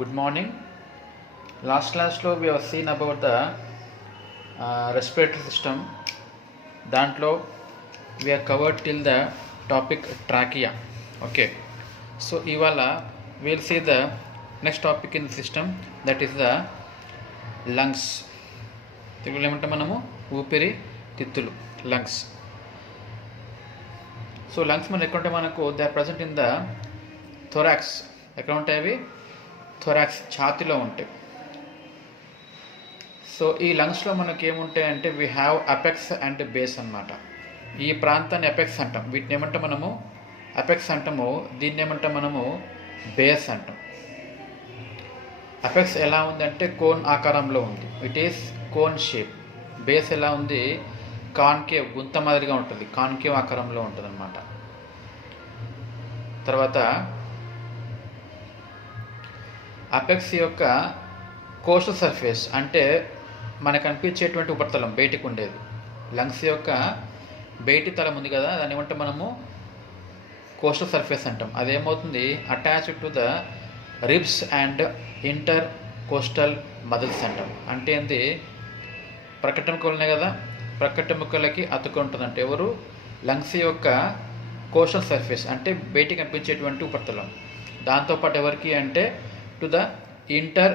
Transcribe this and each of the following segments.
Good morning. Last class we have seen about the respiratory system. Dantlo we have covered till the topic trachea. Okay. So ivala we will see the next topic in the system, that is the lungs. తెలుగులో ఏమంటాం మనము ఊపిరి తిత్తులు, lungs. So lungs మనం ఎక్కడ ఉంటాయి మనకు, they are present in the thorax. ఎక్కడ ఉంటాయి అవి? థొరాక్స్, ఛాతిలో ఉంటాయి. సో ఈ లంగ్స్లో మనకి ఏముంటాయంటే we have apex and base అన్నమాట. ఈ ప్రాంతాన్ని అపెక్స్ అంటాం, వీటిని ఏమంటాం మనము అపెక్స్ అంటాము, దీన్ని ఏమంటాం మనము బేస్ అంటాం. అపెక్స్ ఎలా ఉందంటే కోన్ ఆకారంలో ఉంది, it is cone shape. Base ఎలా ఉంది? కాన్కేవ్, గుంత మాదిరిగా ఉంటుంది, కాన్కేవ్ ఆకారంలో ఉంటుంది అన్నమాట. తర్వాత అపెక్స్ యొక్క కోస్టల్ సర్ఫేస్ అంటే మనకు అనిపించేటువంటి ఉపరితలం, బయటికి ఉండేది. లంగ్స్ యొక్క బయటి తలం ఉంది కదా, దాన్ని ఏమంటే మనము కోస్టల్ సర్ఫేస్ అంటాం. అదేమవుతుంది? Attached to the ribs and intercostal muscles అంటాం. అంటే ఏంటి? ప్రకటెముకలు ఉన్నాయి కదా, ప్రకటెముకలకి అతుక్కుంటుంది. అంటే ఎవరు? లంగ్స్ యొక్క కోస్టల్ సర్ఫేస్ అంటే బయటికి కనిపించేటువంటి ఉపరితలం. దాంతోపాటు ఎవరికి అంటే to the inter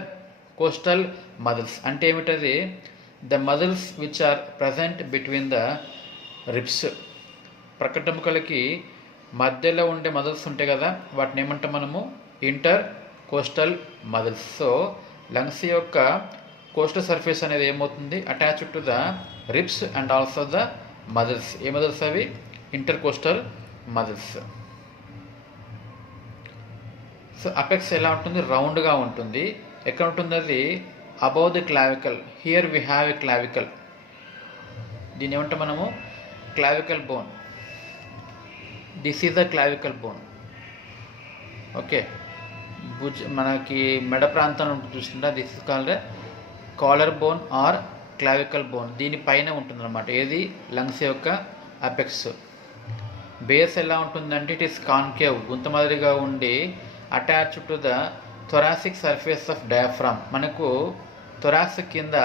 coastal muscles. అంటే ఏమిటది? The muscles which are present between the ribs. ప్రకటెముకలకి మధ్యలో ఉండే మజిల్స్ ఉంటాయి కదా, వాటిని ఏమంటాం మనము intercostal muscles. So lungs యొక్క కోస్టల్ సర్ఫేస్ అనేది ఏమవుతుంది? Attached to the ribs and also the muscles. ఏ మజిల్స్ అవి? Intercostal muscles. So apex ఎలా ఉంటుంది? రౌండ్గా ఉంటుంది. ఎక్కడ ఉంటుంది అది? Above the clavicle. Here we have a clavicle. దీన్ని ఏమంటాం మనము clavicle bone. This is the clavicle bone. Okay, మనకి మెడ ప్రాంతం చూస్తుంటే this is called collar bone or clavicle bone. దీనిపైన ఉంటుందన్నమాట. ఏది? లంగ్స్ యొక్క అపెక్స్. బేస్ ఎలా ఉంటుందంటే ఇట్ ఈస్ కాన్కేవ్, గుంత మాదిరిగా ఉండి attached to the thoracic surface of diaphragm. మనకు థొరాక్స్ కింద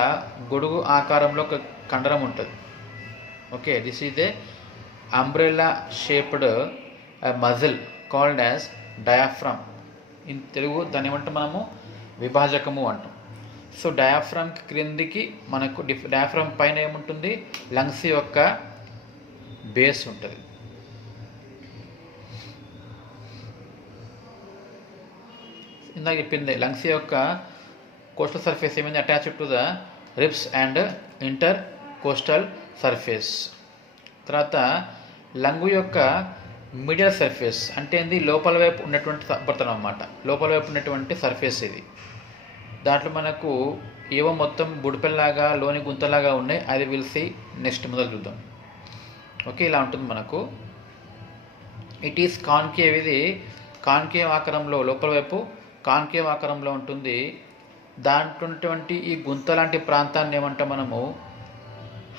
గొడుగు ఆకారంలో ఒక కండరం ఉంటుంది. Okay, this is a umbrella shaped muscle called as diaphragm. In Telugu దాన్ని ఏమంటాం మనము విభాజకము అంటాం. సో డయాఫ్రామ్ క్రిందికి మనకు డయాఫ్రామ్ పైన ఏముంటుంది? లంగ్స్ యొక్క బేస్ ఉంటుంది. ఇందాక చెప్పింది లంగ్స్ యొక్క కోస్టల్ సర్ఫేస్ ఏమైంది? Attached to the ribs and inter coastal surface. తర్వాత లంగు యొక్క మిడిల్ సర్ఫేస్ అంటే ఏంది? లోపల వైపు ఉన్నటువంటి ఉపరితలం అన్నమాట. లోపల వైపు ఉన్నటువంటి సర్ఫేస్ ఇది. దాంట్లో మనకు ఏవో మొత్తం బుడిపెల్లాగా లోని గుంతలాగా ఉన్నాయి. అది విల్సి నెక్స్ట్ మొదలు చూద్దాం. ఓకే, ఇలా ఉంటుంది మనకు. It is concave. ఇది కాన్కేవ్ ఆకారంలో, లోపల వైపు కాన్కేవ్ ఆకారంలో ఉంటుంది. దాంట్లో ఉన్నటువంటి ఈ గుంత లాంటి ప్రాంతాన్ని ఏమంటాం మనము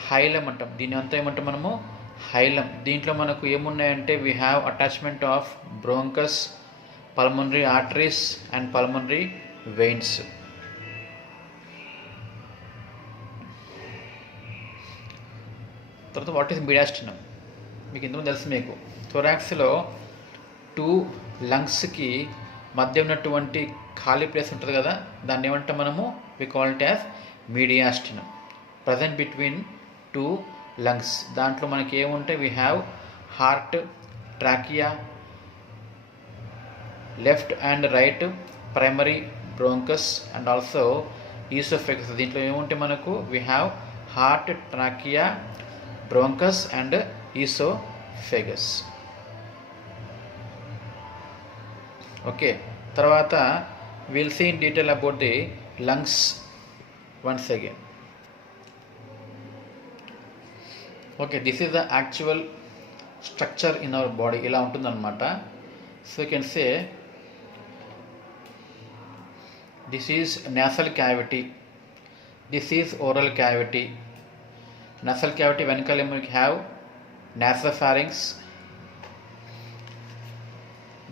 హైలం అంటాం. దీని అంతా ఏమంటాం మనము హైలం. దీంట్లో మనకు ఏమున్నాయంటే we have attachment of bronchus, pulmonary arteries and pulmonary veins. తర్వాత వాట్ ఈస్ మీడియాస్టినం? మీకు ఇందులో తెలుసు. మీకు థొరాక్స్లో 2 లంగ్స్కి మధ్య ఉన్నటువంటి ఖాళీ ప్లేస్ ఉంటుంది కదా, దాన్ని ఏమంటాం మనము we call it as mediastinum. Present between 2 lungs. దాంట్లో మనకి ఏముంటాయి? We have heart, trachea, left and right primary bronchus and also oesophagus. దీంట్లో ఏముంటాయి మనకు? We have heart, trachea, bronchus and oesophagus. Okay, తర్వాత will see in detail about the lungs once again. Okay, this is the actual structure in our body. ఇలా ఉంటుందన్నమాట. So you can say this is nasal cavity, this is oral cavity. nasal cavity వెనకాల మనకి have nasopharynx.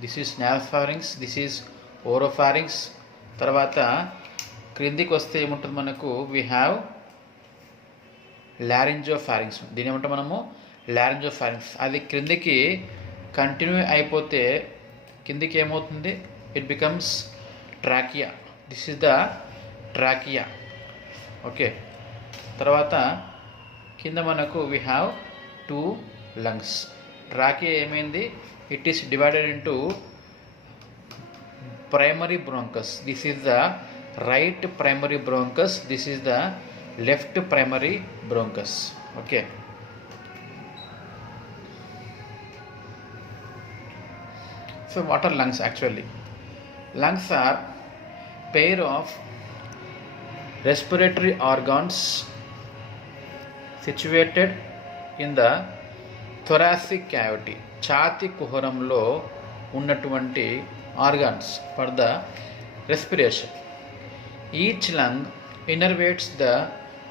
This is naropharynx, this is oropharynx, తర్వాత క్రిందికి వస్తే ఏముంటుంది మనకు, we have లారింజోఫారింగ్స్. దీని ఏమంటాం మనము, లారింజోఫారింగ్స్. అది క్రిందికి కంటిన్యూ అయిపోతే కిందికి ఏమవుతుంది, it becomes trachea. This is the trachea. Okay. తర్వాత కింద మనకు వీ హ్యావ్ 2 లంగ్స్. ట్రాకియా ఏమైంది, it is divided into primary bronchus. This is the right primary bronchus, this is the left primary bronchus. Okay. So what are lungs actually? Lungs are pair of respiratory organs situated in the thoracic cavity. ఛాతి కుహరంలో ఉన్నటువంటి organs for the respiration. Each lung innervates the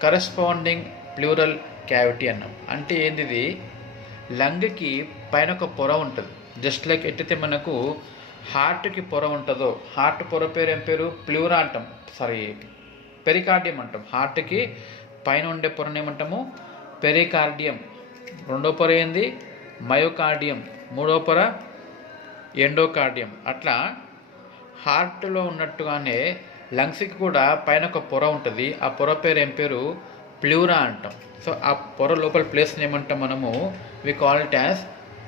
corresponding pleural cavity అన్నాం. అంటే ఏంటిది, లంగ్కి పైన ఒక పొర ఉంటుంది. Just like ఎట్టయితే మనకు హార్ట్కి పొర ఉంటుందో, హార్ట్ పొర పేరు ఏం పేరు, ప్లూరా అంటాం, పెరికార్డియం అంటాం. హార్ట్కి పైన ఉండే పొరను ఏమంటాము, పెరికార్డియం. రెండో పొర ఏంది, మయోకార్డియం. మూడో పొర ఎండోకార్డియం. అట్లా హార్ట్లో ఉన్నట్టుగానే లంగ్స్కి కూడా పైన ఒక పొర ఉంటుంది. ఆ పొర పేరు ఏం పేరు, ప్లూరా అంటాం. సో ఆ పొర లోపల ప్లేస్ని ఏమంటాం మనము, we call it as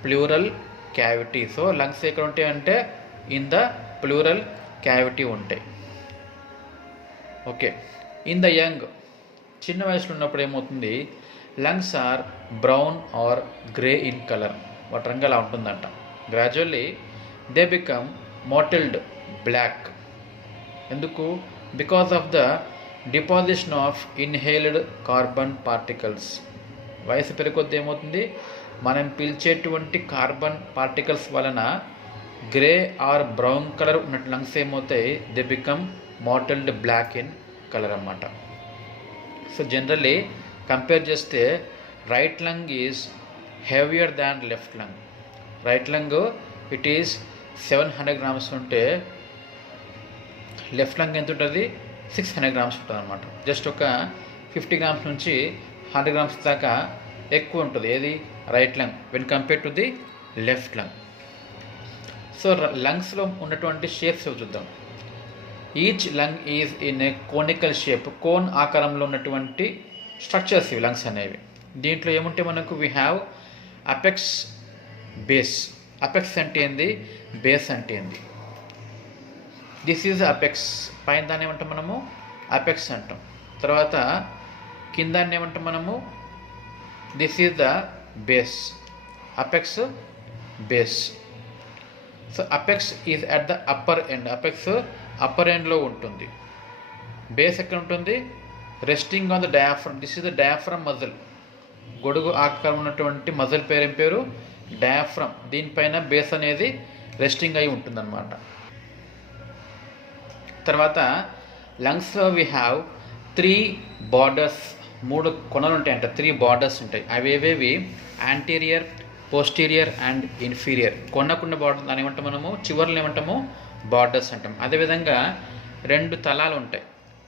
pleural cavity. So lungs ఎక్కడ ఉంటాయి అంటే ఇన్ ద ప్లూరల్ క్యావిటీ ఉంటాయి. ఓకే. ఇన్ ద యంగ్, చిన్న వయసులో ఉన్నప్పుడు ఏమవుతుంది, lungs are brown or grey in colour. వాటి రంగు అలా ఉంటుందంట. Gradually they become mottled black. ఎందుకు, because of the deposition of inhaled carbon particles. వయసు పెరిగొద్ది ఏమవుతుంది, మనం పీల్చేటువంటి కార్బన్ పార్టికల్స్ వలన గ్రే ఆర్ బ్రౌన్ కలర్ ఉన్నట్టు లంగ్స్ ఏమవుతాయి, they become mottled black in colour అన్నమాట. సో జనరల్లీ కంపేర్ చేస్తే right lung is heavier than left lung. Right lung it is 700 grams ఉంటే లెఫ్ట్ లంగ్ ఎంత ఉంటుంది, 600 grams ఉంటుంది అనమాట. జస్ట్ ఒక 50 grams నుంచి 100 grams దాకా ఎక్కువ ఉంటుంది ఏది, right lung, when compare to the left lung. So లంగ్స్లో ఉన్నటువంటి షేప్స్ చూద్దాం. Each lung is in a conical shape. Cone ఆకారంలో ఉన్నటువంటి స్ట్రక్చర్స్ ఇవి లంగ్స్ అనేవి. దీంట్లో ఏముంటే మనకు we have apex, base. Apex అంటే ఏంది, బేస్ అంటే ఏంది. This is apex. పైన దాన్ని ఏమంటాం మనము, అపెక్స్ అంటాం. తర్వాత కిందాన్ని ఏమంటాం మనము, this is the base. Apex, base. So apex is at the upper end. Apex upper ఎండ్లో ఉంటుంది. బేస్ ఎక్కడ ఉంటుంది, resting on the diaphragm. This is the diaphragm muscle. గొడుగు ఆకారం ఉన్నటువంటి మజిల్ పేరు ఏం పేరు, డయాఫ్రమ్. దీనిపైన బేస్ అనేది రెస్టింగ్ అయి ఉంటుందన్నమాట. తర్వాత లంగ్స్లో వీ హ్యావ్ 3 బార్డర్స్. 3 కొనలు ఉంటాయంట, 3 బార్డర్స్ ఉంటాయి. అవి ఏవేవి, యాంటీరియర్, పోస్టీరియర్ అండ్ ఇన్ఫీరియర్. కొన్నకున్న బార్డర్ దాని ఏమంటాం మనము, చివర్లు ఏమంటాము, బార్డర్స్ అంటాం. అదేవిధంగా 2 తలాలు ఉంటాయి.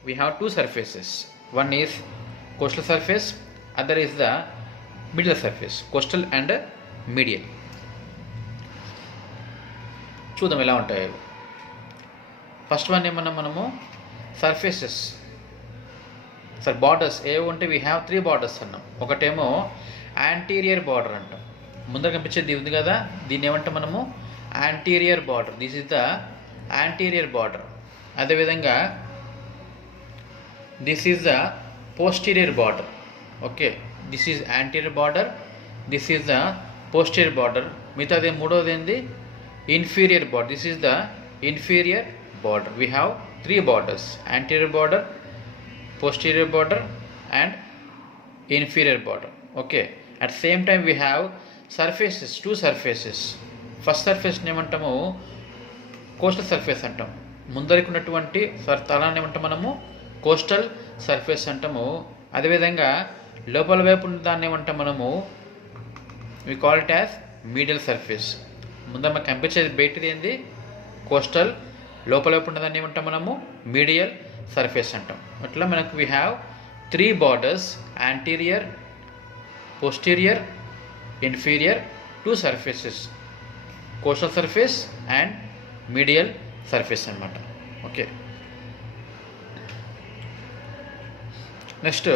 We have 2 surfaces. One is costal surface, other is the middle surface. Costal and medial. చూద్దాం ఎలా ఉంటాయి. ఫస్ట్ వన్ ఏమన్నా మనము సర్ఫేసెస్, బార్డర్స్ ఏవి ఉంటే వీ హ్యావ్ 3 బార్డర్స్ అన్నాం. ఒకటేమో యాంటీరియర్ బార్డర్ అంటాం. ముందర కనిపించేది ఉంది కదా, దీన్ని ఏమంటాం మనము, anterior border. This is the anterior border. అదేవిధంగా this is the posterior border. Okay, this is anterior border, this is the posterior border. మిగతాది మూడోది ఏంది, inferior border. This is the inferior border. We have 3 borders, anterior border, posterior border and inferior border. Okay, at same time we have surfaces, 2 surfaces. First surface ఏమంటాము, coastal surface అంటాం. ముందరికి ఉన్నటువంటి తలాన్ని ఏమంటాం మనము, costal surface అంటాము. అదేవిధంగా లోపల వైపు ఉన్న దాన్ని ఏమంటాం మనము, we call it as medial surface. ముందర మనకు కనిపించేది బయటిది ఏంది, కోస్టల్ లోపల వైపు ఉన్నదాన్ని ఏమంటాం మనము మీడియల్ సర్ఫేస్ అంటాం. అట్లా మనకు we have 3 borders, anterior, posterior, inferior, 2 surfaces, coastal surface and medial surface అన్నమాట. ఓకే, నెక్స్ట్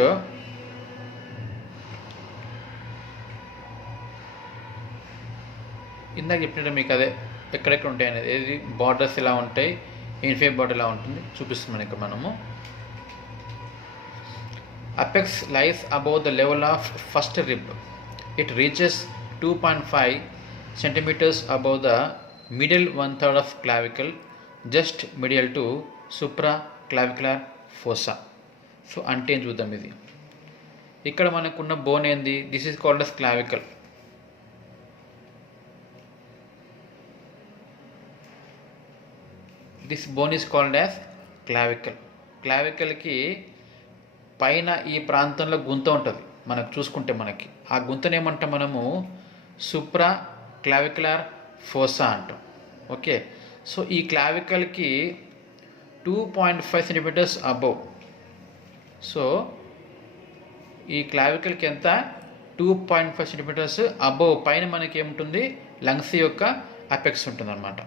ఇందాక చెప్పినట్టు మీకు అదే ఎక్కడెక్కడ ఉంటాయి అనేది, ఏది బార్డర్స్ ఇలా ఉంటాయి, ఇన్ఫీరియర్ బార్డర్ ఇలా ఉంటుంది చూపిస్తున్నాం ఇక్కడ మనము. Apex lies above the level of first rib. It reaches 2.5 centimeters above the middle 1/3 of clavicle, just medial to supraclavicular fossa. So అంటే ఏం చూద్దాం. ఇది ఇక్కడ మనకున్న బోన్ ఏంది, this is called as clavicle. This bone is called as clavicle. క్లావికల్కి పైన ఈ ప్రాంతంలో గుంత ఉంటుంది మనకు చూసుకుంటే, మనకి ఆ గుంతను ఏమంటాం మనము సూప్రా క్లావికులర్ ఫోసా అంటాం. ఓకే, సో ఈ క్లావికల్కి 2.5 సెంటీమీటర్స్ అబోవ్. సో ఈ క్లావికల్కి ఎంత 2.5 సెంటీమీటర్స్ అబోవ్ పైన మనకి ఏముంటుంది, లంగ్స్ యొక్క అపెక్స్ ఉంటుంది అనమాట.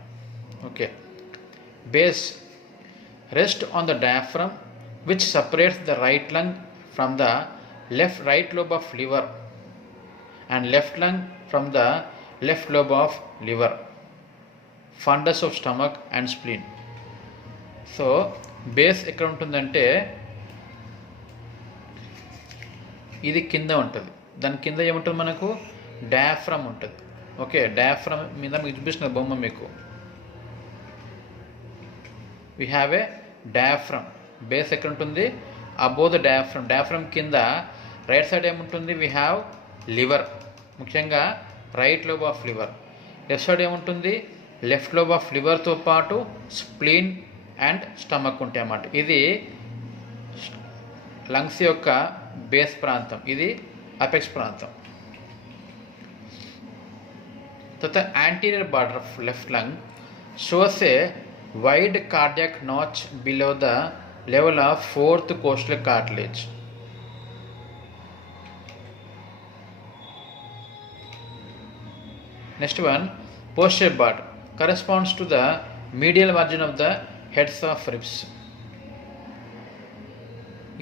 Okay, base rest on the diaphragm which separates the right lung from the right lobe of liver and left lung from the left lobe of liver, fundus of stomach and spleen. So base ఎక్కడ ఉంటుందంటే ఇది కింద ఉంటుంది, దాని కింద ఏముంటుంది మనకు diaphragm ఉంటుంది. ఓకే, డయాఫ్రమ్ మీద మీకు చూపిస్తున్న బొమ్మ మీకు, we have a diaphragm. Base ఎక్కడ ఉంటుంది, అబోవ్ ద డయాఫ్రమ్. డయాఫ్రమ్ కింద రైట్ సైడ్ ఏముంటుంది, వీ హ్యావ్ లివర్, ముఖ్యంగా right lobe of liver. Left side ఏముంటుంది, లెఫ్ట్ లోబ్ ఆఫ్ లివర్తో పాటు స్ప్లీన్ అండ్ స్టమక్ ఉంటాయి అన్నమాట. ఇది లంగ్స్ యొక్క బేస్ ప్రాంతం, ఇది అపెక్స్ ప్రాంతం. తర్వాత anterior border of left lung shows A wide cardiac notch below the level of 4th costal cartilage. Next one, posterior border corresponds to the medial margin of the heads of ribs.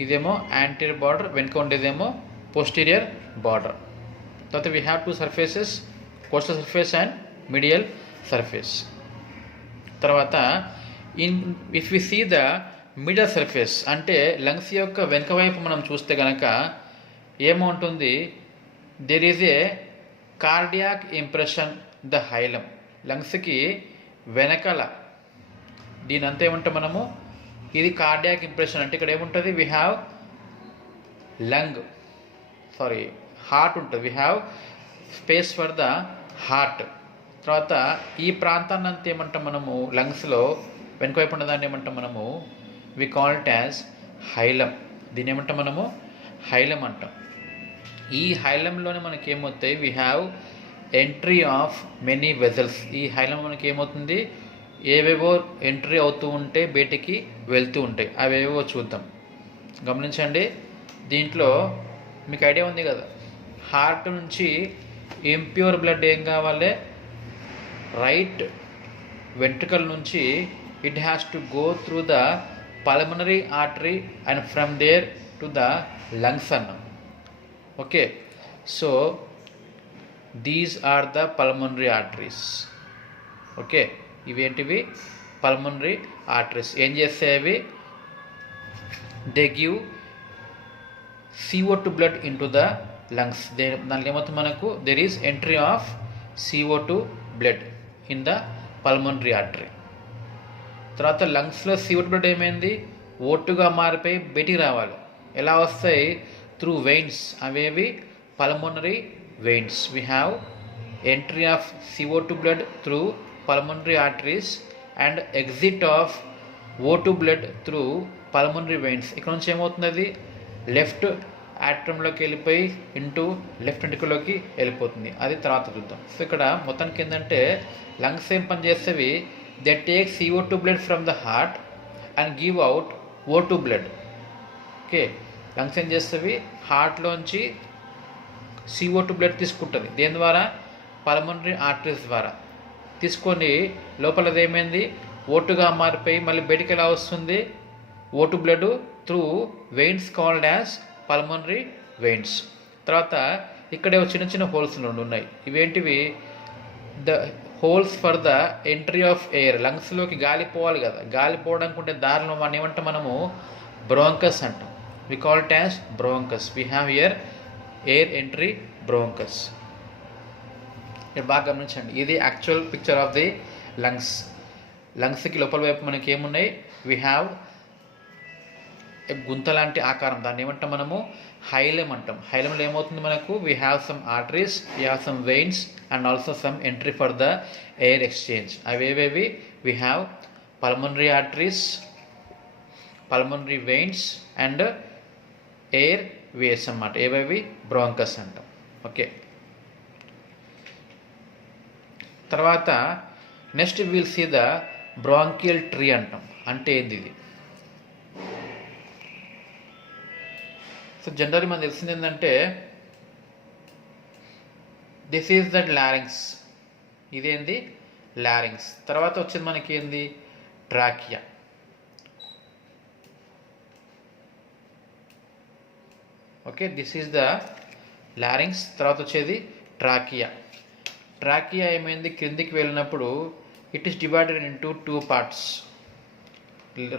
ఇదేమో anterior border, వెనుక ఉండేదేమో posterior border. తర్వాత we have 2 surfaces, coastal surface and medial surface. తర్వాత if we see the middle surface అంటే lungs యొక్క వెనుక వైపు మనం చూస్తే కనుక ఏమవుతుంది, there is a cardiac impression the hilum. లంగ్స్కి వెనకాల దీని అంతా ఏమంటాం మనము, ఇది కార్డియాక్ ఇంప్రెషన్. అంటే ఇక్కడ ఏముంటుంది, వీ హ్యావ్ హార్ట్ ఉంటుంది, we have space for the heart. తర్వాత ఈ ప్రాంతాన్ని అంతా ఏమంటాం మనము, లంగ్స్లో వెనుకవైపు ఉన్నదాన్ని ఏమంటాం మనము, we call it as hilum. దీన్ని ఏమంటాం మనము, హైలం అంటాం. ఈ హైలంలోనే మనకి ఏమవుతాయి, we have entry of many vessels. ఈ హైలం మనకి ఏమవుతుంది, ఏవేవో ఎంట్రీ అవుతూ ఉంటే బయటికి వెళ్తూ ఉంటాయి, అవేవో చూద్దాం. గమనించండి, దీంట్లో మీకు ఐడియా ఉంది కదా, హార్ట్ నుంచి ఇంప్యూర్ బ్లడ్ ఏం కావాలి, రైట్ వెంట్రుకల నుంచి it has to go through the pulmonary artery and from there to the lungs అన్నాం. Okay, so these are the pulmonary arteries. Okay, ఇవేంటివి పల్మనరీ ఆర్టరీస్. ఏం చేస్తాయి అవి, they give CO2 blood into the lungs. దాంట్లో ఏమవుతుంది మనకు, there is entry of CO2 blood in the pulmonary artery. తర్వాత లంగ్స్లో CO2 బ్లడ్ ఏమైంది, ఓటుగా మారిపోయి బయటికి రావాలి. ఎలా వస్తాయి, త్రూ వెయిన్స్. అవేవి pulmonary veins. We have entry of CO2 blood through pulmonary arteries and exit of O2 blood through pulmonary veins. ఇక్కడ నుంచి ఏమవుతుంది, అది లెఫ్ట్ యాట్రమ్లోకి వెళ్ళిపోయి ఇంటూ లెఫ్ట్ వెంట్రుకలోకి వెళ్ళిపోతుంది. అది తర్వాత చూద్దాం. సో ఇక్కడ మొత్తానికి ఏంటంటే లంగ్స్ ఏం పని చేసేవి, They take CO2 blood from the heart and give out O2 blood. Okay, lungs ఏం చేస్తుంది, హార్ట్లోంచి CO2 బ్లడ్ తీసుకుంటుంది. దేని ద్వారా? పల్మనరీ ఆర్టరీస్ ద్వారా తీసుకొని లోపల ఏమైంది, ఓటుగా మారిపోయి మళ్ళీ బయటికి ఎలా వస్తుంది, O two blood through veins called as pulmonary veins. తర్వాత ఇక్కడే చిన్న చిన్న హోల్స్ ఉన్నాయి. ఇవేంటివి? The holes for the entry of air. లంగ్స్లోకి గాలి పోవాలి కదా, గాలి పోవడానికి ఉంటే దారిలో మనం ఏమంటాం, మనము బ్రోంకస్ అంటాం. We call it as bronchus. We have here air entry bronchus. బాగా గమనించండి, ఇది actual picture of the lungs. లంగ్స్కి లోపల వైపు మనకి ఏమున్నాయి, వీ హ్యావ్ గుంత లాంటి ఆకారం, దాన్ని ఏమంటాం మనము హైలం అంటాం. హైలంలో ఏమవుతుంది మనకు, we have some arteries, we have some veins and also some entry for the air exchange. అవేవేవి? We have pulmonary arteries, pulmonary veins and air ways అన్నమాట. ఏవేవి? బ్రోంకస్ అంటాం. ఓకే, తర్వాత next will see the bronchial tree అంటాం. అంటే ఏంది ఇది? So generally మనకు తెలిసింది ఏంటంటే, దిస్ ఈజ్ దట్ లారింగ్స్. ఇదేంది? లారింగ్స్. తర్వాత వచ్చేది మనకి ఏంది? Trachea. Okay, this is the larynx. తర్వాత వచ్చేది ట్రాకియా. ట్రాకియా ఏమైంది, క్రిందికి వెళ్ళినప్పుడు it is divided into 2 parts,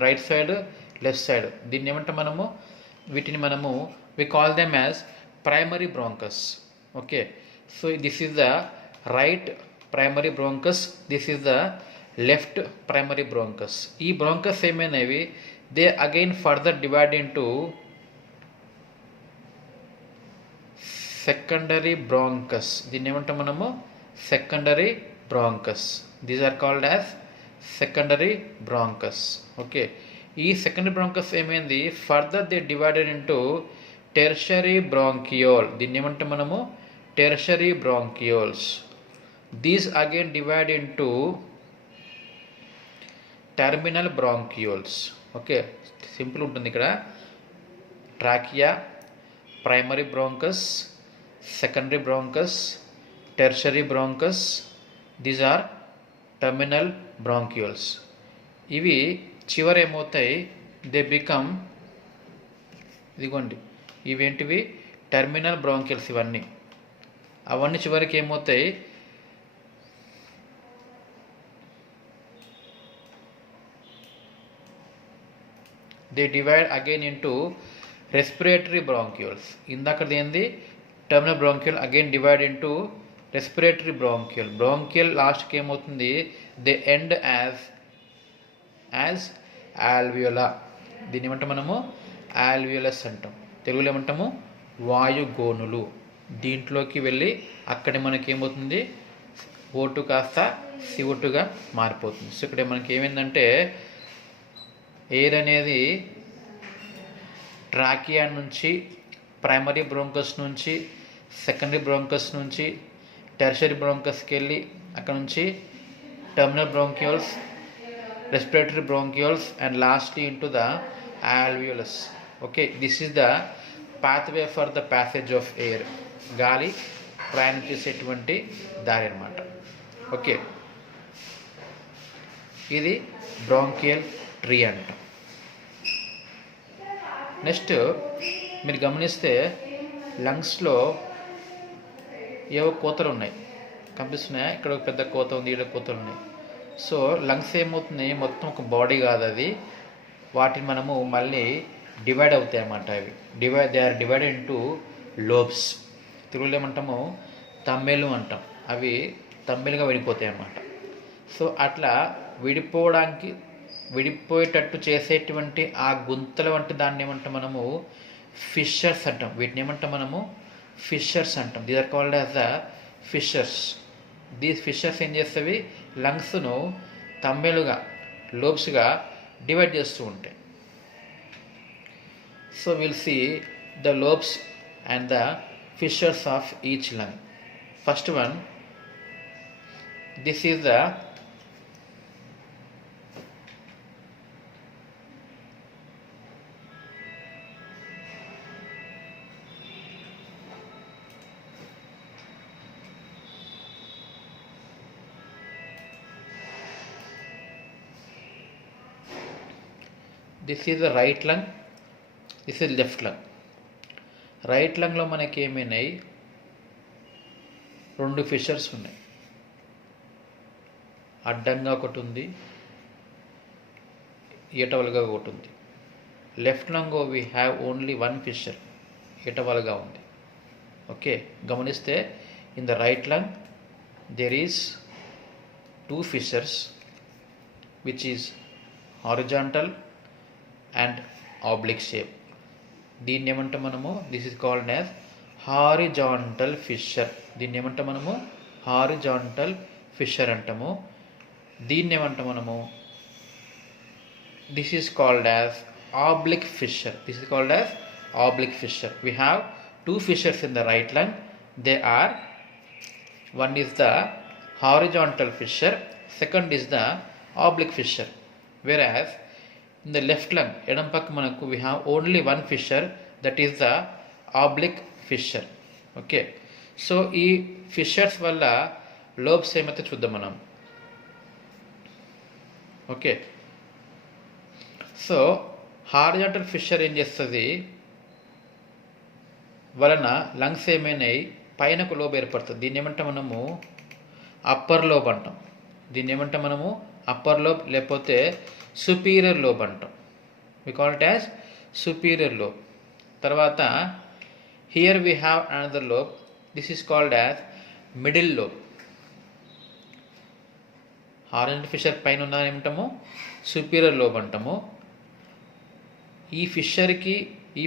right side, left side. దీన్ని ఏమంటాం మనము, వీటిని మనము we call them as primary bronchus. Okay, so this is the right primary bronchus, this is the left primary bronchus. ఈ bronchus ఏమైనవి, they again further divide into secondary bronchus. దీన్ని ఏమంటాం మనము secondary bronchus. These are called as secondary bronchus. Okay, ఈ secondary bronchus ఏమైంది, further they divided into tertiary bronchiole. దీన్ని ఏమంటాం మనము tertiary bronchioles. These again divide into terminal bronchioles. Okay, simple ఉంటుంది ఇక్కడ. Trachea, primary bronchus, secondary bronchus, tertiary bronchus, these are terminal bronchioles. ఇవి చివరి ఏమవుతాయి, దే బికమ్, ఇదిగోండి ఇవేంటివి, టెర్మినల్ బ్రాంకియల్స్. ఇవన్నీ అవన్నీ చివరికి ఏమవుతాయి, they divide again into respiratory bronchioles. ఇందాకది ఏంది, terminal bronchiole, again divide into respiratory bronchiole. Bronchiole లాస్ట్కి ఏమవుతుంది, దే ఎండ్ యాజ్ ఆల్వియోలా. దీన్ని ఏమంటాం మనము ఆల్వియోలస్ అంటాం. తెలుగులో ఏమంటాము వాయుగోనులు. దీంట్లోకి వెళ్ళి అక్కడ మనకి ఏమవుతుంది, O2 కాస్త CO2గా మారిపోతుంది. సో ఇక్కడ మనకి ఏమైందంటే, ఎయిర్ అనేది ట్రాకియా నుంచి, ప్రైమరీ బ్రోంకస్ నుంచి, సెకండరీ బ్రోంకస్ నుంచి టెర్షరీ బ్రోంకస్కి వెళ్ళి అక్కడ నుంచి terminal bronchioles, respiratory bronchioles and lastly into the alveolus. Okay, this is the pathway for the passage of air. గాలి ప్రయాణం చేసేటువంటి దారి అన్నమాట. ఓకే, ఇది బ్రాంకియల్ ట్రీ అంట. నెక్స్ట్ మీరు గమనిస్తే లంగ్స్లో ఏవో కోతలు ఉన్నాయి, కనిపిస్తున్నాయా? ఇక్కడ ఒక పెద్ద కోత ఉంది, ఇక్కడ కోతలు ఉన్నాయి. సో లంగ్స్ ఏమవుతుంది, మొత్తం ఒక బాడీ కాదు అది, వాటిని మనము మళ్ళీ డివైడ్ అవుతాయి అన్నమాట. అవి they are divided into lobes. తెలుగులో ఏమంటాము తమ్మెలు అంటాం. అవి తమ్మెలుగా విడిపోతాయి అన్నమాట. సో అట్లా విడిపోయేటట్టు చేసేటువంటి ఆ గుంతల వంటి దాన్ని ఏమంటాం మనము ఫిషర్స్ అంటాం. వీటిని ఏమంటాం మనము ఫిషర్స్ అంటాం. These are called as the fissures. These fissures ఏం చేస్తాయి, లంగ్స్ను తమ్మెలుగా, లోబ్స్గా డివైడ్ చేస్తూ ఉంటాయి. So will see the lobes and the fissures of each lung. First one, this is the this is the right lung, this is left lung. Right లంగ్లో మనకి ఏమైనాయి, 2 ఫిషర్స్ ఉన్నాయి. అడ్డంగా ఒకటి ఉంది, ఏటవలుగా ఒకటి ఉంది. లెఫ్ట్ లంగ్లో వీ హ్యావ్ ఓన్లీ 1 ఫిషర్, ఏటవలుగా ఉంది. ఓకే, గమనిస్తే in the right lung there is 2 fissures which is horizontal and oblique shape. దీన్ని ఏమంటాం మనము, this is called as horizontal fissure. దీన్ని ఏమంటాం మనము, హారిజాంటల్ ఫిషర్ అంటాము. దీన్ని ఏమంటాం మనము, this is called as oblique fissure. This is called as oblique fissure. We have 2 fissures in the right lung. They are, one is the horizontal fissure, second is the oblique fissure. Whereas in the left lung, ఎడం పక్క మనకు we have only 1 fissure, that is the oblique fissure. Okay, so ఈ fissures వల్ల lobes ఏమైతే చూద్దాం మనం. Okay, so horizontal fissure ఏం చేస్తుంది వలన లంగ్స్ ఏమైనాయి, పైన ఒక లోబ్ ఏర్పడుతుంది. దీన్ని ఏమంటాం మనము, అప్పర్ లోబ్ అంటాం. దీన్ని ఏమంటాం మనము, అప్పర్ లోబ్ లేకపోతే సుపీరియర్ లోబ్ అంటాం. We call it as superior lobe. తర్వాత here we have another lobe, this is called as middle lobe. Horizontal fissure పైన ఉన్న ఏమంటాము, సుపీరియర్ లోబ్ అంటాము. ఈ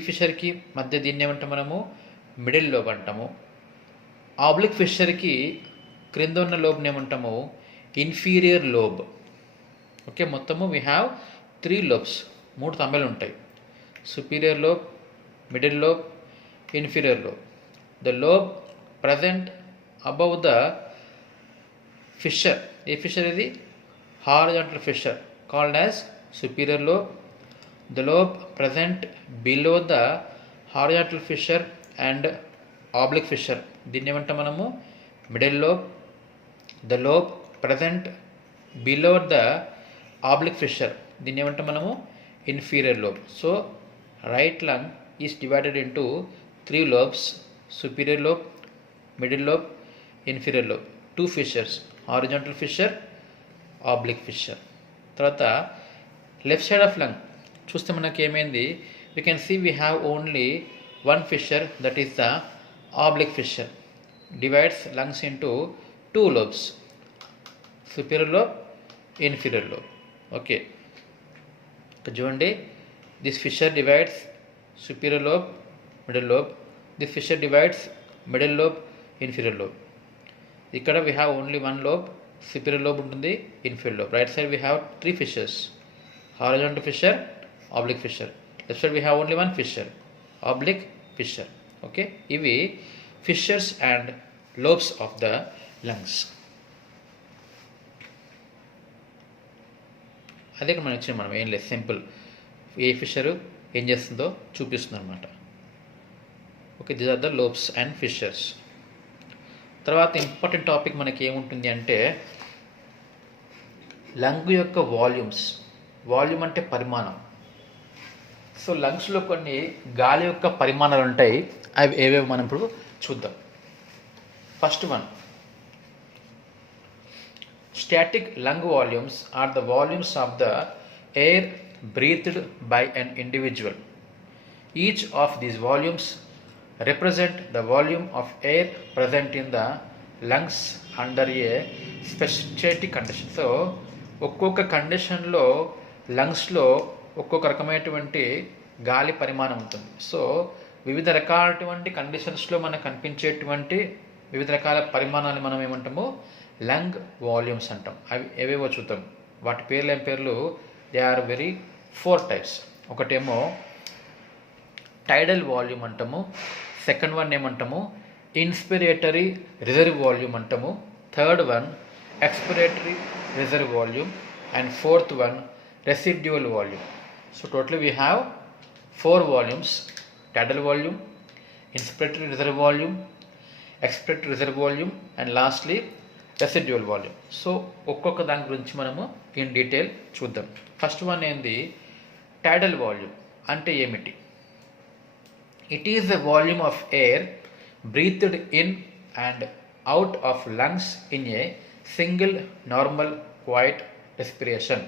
ఫిషర్కి మధ్య దీన్ని ఏమంటాం మనము, మిడిల్ లోబ్ అంటాము. ఆబ్లిక్ ఫిషర్కి క్రింద ఉన్న లోబ్ని ఏమంటాము, ఇన్ఫీరియర్ లోబ్. ఓకే, మొత్తము వీ హ్యావ్ 3 లోబ్స్, 3 తమ్మెలు ఉంటాయి. Superior lobe, middle lobe, inferior lobe. The lobe present above the fissure. ఏ ఫిషర్ ఇది, horizontal fissure called as superior lobe. The lobe present below the horizontal fissure and oblique fissure. దీన్ని ఏమంటాం మనము, middle lobe. The lobe present below the oblique fissure, దీన్ని ఏమంటాం మనము, inferior lobe. So right lung is divided into 3 lobes, superior lobe, middle lobe, inferior lobe. 2 fissures, horizontal fissure, oblique fissure. తర్వాత left side of lung చూస్తే మనకి ఏమైంది, we can see we have only 1 fissure, that is the oblique fissure. Divides lungs into 2 lobes, superior lobe, inferior lobe. Okay, చూడండి, this fissure divides superior lobe, middle lobe. This fissure divides middle lobe, inferior lobe. ఇక్కడ we have only 1 lobe, superior lobe ఉంటుంది, inferior lobe. Right side we have 3 fissures, horizontal fissure, oblique fissure. Left side we have only 1 fissure, oblique fissure. Okay, ఇవి fissures and lobes of the lungs. అదే ఇక్కడ మనం ఇచ్చిన, మనం ఏం లేదు, simple ఏ fisher ఏం చేస్తుందో చూపిస్తుంది అనమాట. Okay, these are the lobes and fissures. తర్వాత ఇంపార్టెంట్ టాపిక్ మనకి ఏముంటుంది అంటే, లంగ్ యొక్క వాల్యూమ్స్. వాల్యూమ్ అంటే పరిమాణం. సో లంగ్స్లో కొన్ని గాలి యొక్క పరిమాణాలు ఉంటాయి, అవి ఏవేవి మనం ఇప్పుడు చూద్దాం. First one, static lung volumes are the volumes of the air breathed by an individual. Each of these volumes represent the volume of air present in the lungs under a specific condition. So ఒక్కొక్క కండిషన్లో లంగ్స్లో ఒక్కొక్క రకమైనటువంటి గాలి పరిమాణం ఉంటుంది. So వివిధ రకాలటువంటి కండిషన్స్లో మనకు కనిపించేటువంటి వివిధ రకాల పరిమాణాలు మనం ఏమంటాము, లంగ్ వాల్యూమ్స్ అంటాం. అవి ఏవేవో చూద్దాం. వాటి పేర్లు ఏం పేర్లు, దే ఆర్ వెరీ 4 types. ఒకటేమో టైడల్ వాల్యూమ్ అంటాము, సెకండ్ వన్ ఏమంటాము ఇన్స్పిరేటరీ రిజర్వ్ వాల్యూమ్ అంటాము, third one expiratory reserve volume, and fourth one residual volume. So total we have 4 volumes, టైడల్ volume, inspiratory reserve volume, expiratory reserve volume, and lastly residual volume. So ఒక్కొక్క దాని గురించి మనము in detail చూద్దాం. First one ఏంది, టైడల్ volume అంటే ఏమిటి? It is the volume of air breathed in and out of lungs in a single normal quiet respiration.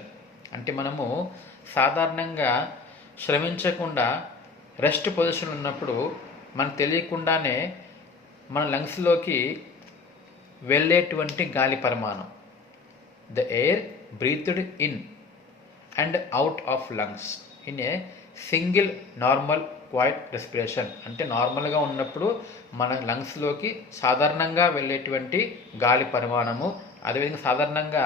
అంటే మనము సాధారణంగా శ్రమించకుండా రెస్ట్ పొజిషన్ ఉన్నప్పుడు మనకు తెలియకుండానే మన లంగ్స్లోకి వెళ్ళేటువంటి గాలి పరిమాణం. The air breathed in and out of lungs in a single normal quiet respiration. అంటే నార్మల్గా ఉన్నప్పుడు మన లంగ్స్లోకి సాధారణంగా వెళ్ళేటువంటి గాలి పరిమాణము, అదేవిధంగా సాధారణంగా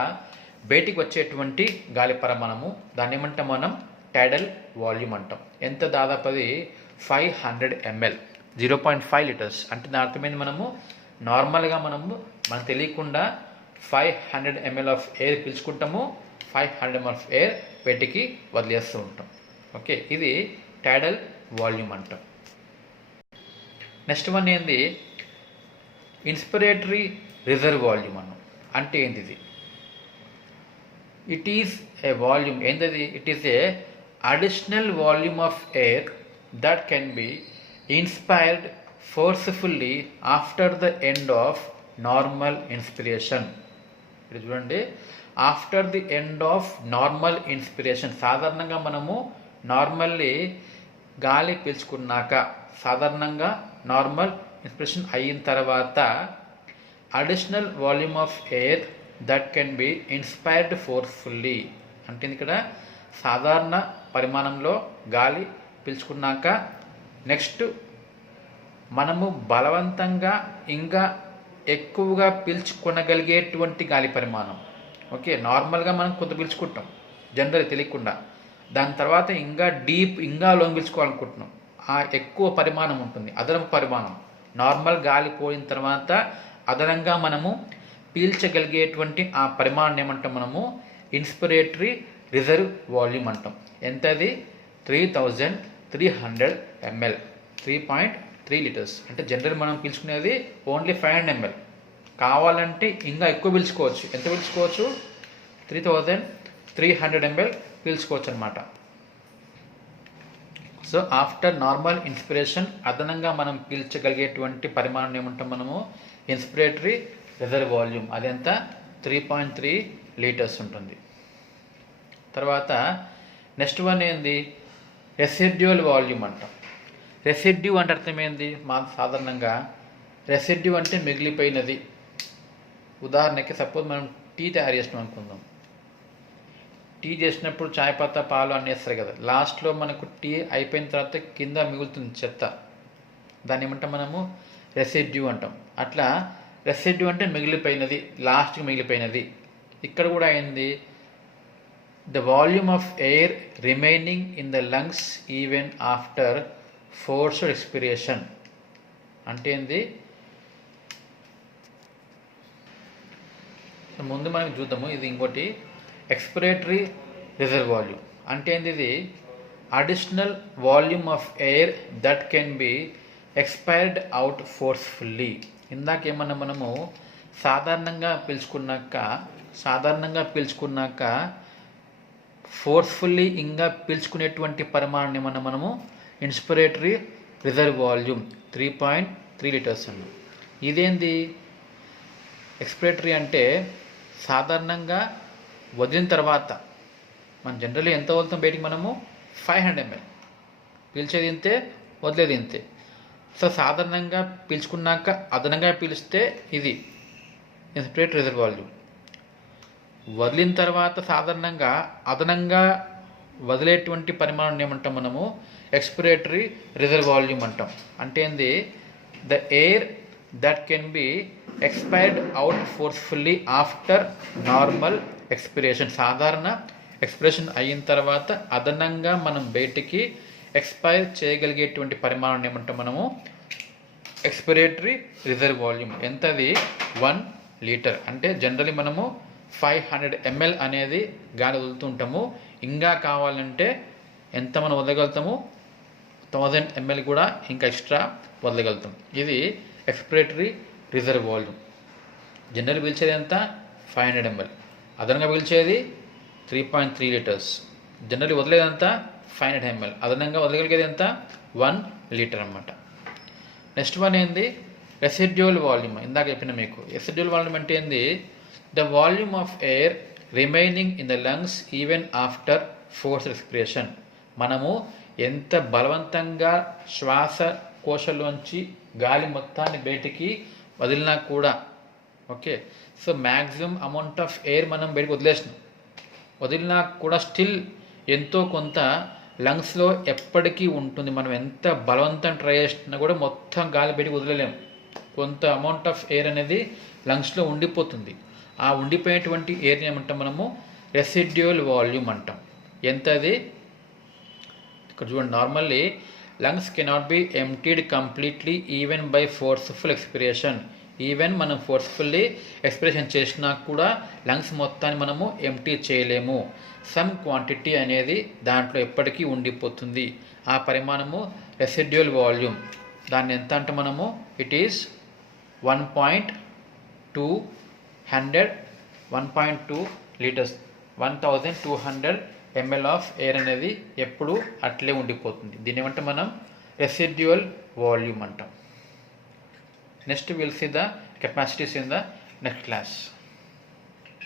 బయటికి వచ్చేటువంటి గాలి పరిమాణము, దాన్ని ఏమంటాం మనం? టైడల్ వాల్యూమ్ అంటాం. ఎంత? దాదాపు అది 500 ml, 0.5 లీటర్స్. అంటే దాని అర్థమైంది మనము నార్మల్గా మనకు తెలియకుండా 500 ml ఆఫ్ ఎయిర్ పీల్చుకుంటాము, 500 ml ఆఫ్ ఎయిర్ బయటికి వదిలేస్తూ ఉంటాం. ఓకే, ఇది టైడల్ వాల్యూమ్ అంటాం. నెక్స్ట్ వన్ ఏంది? ఇన్స్పిరేటరీ రిజర్వ్ వాల్యూమ్ అన్నాం. అంటే ఏంది ఇది? It is a volume. ఏంటది? It is a additional volume of air that can be inspired forcefully after the end of normal inspiration. ఇది చూడండి, after the end of normal inspiration. సాధారణంగా మనము normally గాలి పీల్చుకున్నాక, సాధారణంగా నార్మల్ ఇన్స్పిరేషన్ అయిన తర్వాత additional volume of air that can be inspired forcefully. అంటే ఇక్కడ సాధారణ పరిమాణంలో గాలి పీల్చుకున్నాక నెక్స్ట్ మనము బలవంతంగా ఇంకా ఎక్కువగా పీల్చుకొనగలిగేటువంటి గాలి పరిమాణం. ఓకే, నార్మల్గా మనం కొంత పీల్చుకుంటాం జనరల్ తెలియకుండా, దాని తర్వాత ఇంకా లోన్ పీల్చుకోవాలనుకుంటున్నాం. ఆ ఎక్కువ పరిమాణం ఉంటుంది, అదనపు పరిమాణం. నార్మల్ గాలి పోయిన తర్వాత అదనంగా మనము పీల్చగలిగేటువంటి ఆ పరిమాణం ఏమంటాం మనము? ఇన్స్పిరేటరీ రిజర్వ్ వాల్యూమ్ అంటాం. ఎంతది? 3300 ml, 3.3 లీటర్స్. అంటే జనరల్ మనం పీల్చుకునేది ఓన్లీ 500 ml. కావాలంటే ఇంకా ఎక్కువ పీల్చుకోవచ్చు. ఎంత పీల్చుకోవచ్చు? 3300 ml పీల్చుకోవచ్చు అనమాట. సో ఆఫ్టర్ నార్మల్ ఇన్స్పిరేషన్ అదనంగా మనం పీల్చగలిగేటువంటి పరిమాణం ఏమంటాం మనము? Inspiratory reserve volume. అదెంత? 3.3 లీటర్స్ ఉంటుంది. తర్వాత నెక్స్ట్ వన్ ఏంది? రెసిడ్యువల్ వాల్యూమ్ అంటాం. రెసిడ్యూ అంటే అర్థమైంది సాధారణంగా? రెసిడ్యూ అంటే మిగిలిపోయినది. ఉదాహరణకి సపోజ్ మనం టీ తయారు చేసినాం అనుకుందాం. టీ చేసినప్పుడు చాయ్ పత్తా, పాలు అనేస్తారు కదా. లాస్ట్లో మనకు టీ అయిపోయిన తర్వాత కింద మిగులుతుంది చెత్త, దాన్ని ఏమంటాం మనము? రెసిడ్యూ అంటాం. అట్లా రెసిడ్యూ అంటే మిగిలిపోయినది, లాస్ట్కి మిగిలిపోయినది. ఇక్కడ కూడా అయింది, the volume of air remaining in the lungs even after forced expiration. అంటే ఏంది? ముందు మనం చూద్దాము. ఇది ఇంకోటి ఎక్స్పిరేటరీ రిజర్వ్ వాల్యూమ్. అంటే ఏంది? ఇది additional volume of air that can be expired out forcefully. ఇందాకేమన్నా మనము సాధారణంగా పీల్చుకున్నాక ఫోర్స్ఫుల్లీ ఇంకా పీల్చుకునేటువంటి పరిమాణం ఏమన్నా మనము ఇన్స్పిరేటరీ రిజర్వ్ వాల్యూమ్ 3.3 లీటర్స్ అన్నాం. ఇదేంది? ఎక్స్పిరేటరీ అంటే సాధారణంగా వదిలిన తర్వాత మనం జనరల్లీ ఎంత వదులుతాం బయటికి మనము? 500 ml. పీల్చేది ఇంతే, వదిలేది ఇంతే. సో సాధారణంగా పీల్చుకున్నాక అదనంగా పీలిస్తే ఇది ఇన్స్పిరేటరీ రిజర్వ్ వాల్యూమ్. వదిలిన తర్వాత సాధారణంగా అదనంగా వదిలేటువంటి పరిమాణం ఏమంటాం మనము? ఎక్స్పిరేటరీ రిజర్వ్ వాల్యూమ్ అంటాం. అంటే ఏంది? The air that can be expired out forcefully after normal expiration. సాధారణ ఎక్స్పిరేషన్ అయిన తర్వాత అదనంగా మనం బయటికి ఎక్స్పైర్ చేయగలిగేటువంటి పరిమాణం ఏమంటాం మనము? Expiratory reserve volume. ఎంతది? 1 లీటర్. అంటే జనరల్లీ మనము 500 ml అనేది గాలి వదులుతుంటాము. ఇంకా కావాలంటే ఎంత మనం వదలగలుగుతాము? 1000 ml కూడా ఇంకా ఎక్స్ట్రా వదలగలుగుతాం. ఇది ఎక్స్పిరేటరీ రిజర్వ్ వాల్యూమ్. జనరల్ పీల్చేది ఎంత? 500 ml. అదనంగా పీల్చేది 3.3 లీటర్స్. జనరల్ వదిలేదంతా 500 ml. అదనంగా వదలగలిగేది ఎంత? 1 లీటర్ అన్నమాట. నెక్స్ట్ వన్ ఏంది? Residual volume. ఇందాక చెప్పిన మీకు రెసిడ్యువల్ వాల్యూమ్ అంటే ఏంది? The volume of air remaining in the lungs even after force respiration. మనము ఎంత బలవంతంగా శ్వాసకోశంలోంచి గాలి మొత్తాన్ని బయటికి వదిలినా కూడా, okay, so maximum amount of air మనం బయటకు వదిలినా కూడా స్టిల్ ఎంతో కొంత లంగ్స్లో ఎప్పటికీ ఉంటుంది. మనం ఎంత బలవంతం ట్రై చేసినా కూడా మొత్తం గాలి బయటకు వదిలేలేము. కొంత అమౌంట్ ఆఫ్ ఎయిర్ అనేది లంగ్స్లో ఉండిపోతుంది. ఆ ఉండిపోయేటువంటి ఎయిర్ని ఏమంటాం మనము? రెసిడ్యువల్ వాల్యూమ్ అంటాం. ఎంత అది? ఇక్కడ చూడండి, normally lungs cannot be emptied completely even by forceful expiration. Even మనం ఫోర్స్ఫుల్లీ ఎక్స్పిరేషన్ చేసినా కూడా లంగ్స్ మొత్తాన్ని మనము ఎంప్టీ చేయలేము. సమ్ క్వాంటిటీ అనేది దాంట్లో ఎప్పటికీ ఉండిపోతుంది. ఆ పరిమాణము రెసిడ్యువల్ వాల్యూమ్. దాన్ని ఎంత అంటే మనము it is 1.2 litres, 1200 ml of air అనేది ఎప్పుడు అట్లే ఉండిపోతుంది. దీని ఏమంటే మనం రెసిడ్యువల్ వాల్యూమ్ అంటాం. Next will see the capacities in the next class.